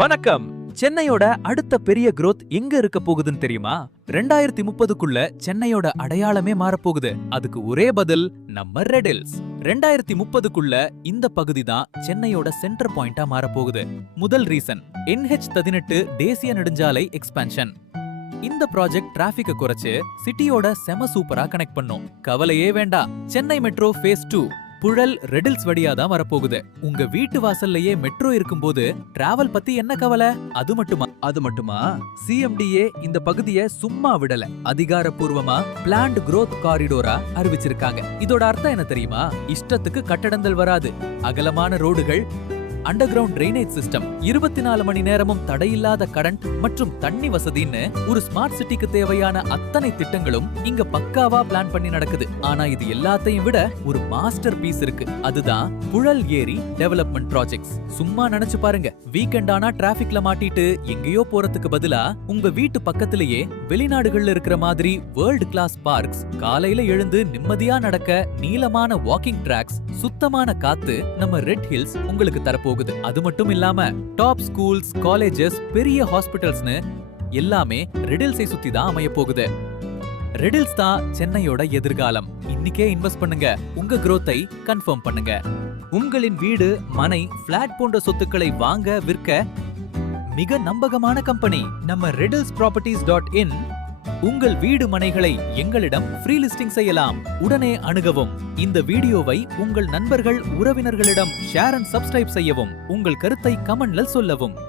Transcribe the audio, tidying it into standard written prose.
வணக்கம். சென்னையோட அடுத்த பெரிய growth எங்க இருக்க போகுதுன்னு தெரியுமா? 2030க்குள்ள சென்னையோட அடையாளமே மாறப்போகுது. அதுக்கு ஒரே பதில் நம்ம ரெட் ஹில்ஸ். 2030க்குள்ள இந்த பகுதி தான் சென்னையோட சென்டர் பாயிண்டா மாறப்போகுது. முதல் ரீசன் NH18 தேசிய நெடுஞ்சாலை எக்ஸ்பான்ஷன். இந்த ப்ராஜெக்ட் டிராபிக்க குறைச்சு சிட்டியோட செம சூப்பரா கனெக்ட் பண்ணும். கவலையே வேண்டாம். Chennai metro face 2 Puzhal red hills வழியா தான் வரப்போகுது. உங்க வீட்டு வாசல்லையே மெட்ரோ இருக்கும்போது டிராவல் பத்தி என்ன கவலை? அது மட்டுமா CMDA இந்த பகுதியை சும்மா விடல. அதிகாரப்பூர்வமா பிளான்ட் growth காரிடோரா அறிவிச்சிருக்காங்க. இதோட அர்த்தம் என்ன தெரியுமா? இஷ்டத்துக்கு கட்டடங்கள் வராது. அகலமான ரோடுகள், அண்டர் கிரவுண்ட் ட்ரைனேஜ் சிஸ்டம், 24 மணி நேரமும் தடையில்லாத கரண்ட் மற்றும் தண்ணி வசதின்னு ஒரு ஸ்மார்ட் சிட்டிக்கு தேவையான அத்தனை திட்டங்களும் இங்க பக்காவா பிளான் பண்ணி நடக்குது. ஆனா இது எல்லாத்தையும் விட ஒரு மாஸ்டர் பீஸ் இருக்கு. அதுதான் புழல் ஏரி டெவலப்மெண்ட் ப்ராஜெக்ட்ஸ். சும்மா நினைச்சு பாருங்க. வீக்கெண்ட் ஆனா டிராபிக்ல மாட்டிட்டு எங்கேயோ போறதுக்கு பதிலா உங்க வீட்டு பக்கத்திலேயே வெளிநாடுகள்ல இருக்கிற மாதிரி வேர்ல்ட் கிளாஸ் பார்க்ஸ், காலையில எழுந்து நிம்மதியா நடக்க நீளமான வாக்கிங் ட்ராக்ஸ், சுத்தமான காத்து நம்ம ரெட் ஹில்ஸ் உங்களுக்கு தரப்போகுது. அது மட்டும் இல்லாம டாப் ஸ்கூல்ஸ், காலேஜஸ், பெரிய ஹாஸ்பிட்டல்ஸ்னு எல்லாமே ரெட் ஹில்ஸை சுத்தி தான் அமைய போகுது. ரெட் ஹில்ஸ் தான் சென்னையோட எதிர்காலம். இன்னைக்கே இன்வெஸ்ட் பண்ணுங்க. உங்க growth-ஐ கன்ஃபார்ம் பண்ணுங்க. உங்களின் வீடு, மனை, பிளாட் போன்ற சொத்துக்களை வாங்க விற்க மிக நம்பகமான கம்பெனி நம்ம redhillsproperties.in. உங்கள் வீடு மனைகளை எங்களிடம் ஃப்ரீ லிஸ்டிங் செய்யலாம். உடனே அணுகவும். இந்த வீடியோவை உங்கள் நண்பர்கள், உறவினர்களிடம் ஷேர் அண்ட் சப்ஸ்கிரைப் செய்யவும். உங்கள் கருத்தை கமெண்ட்ல சொல்லவும்.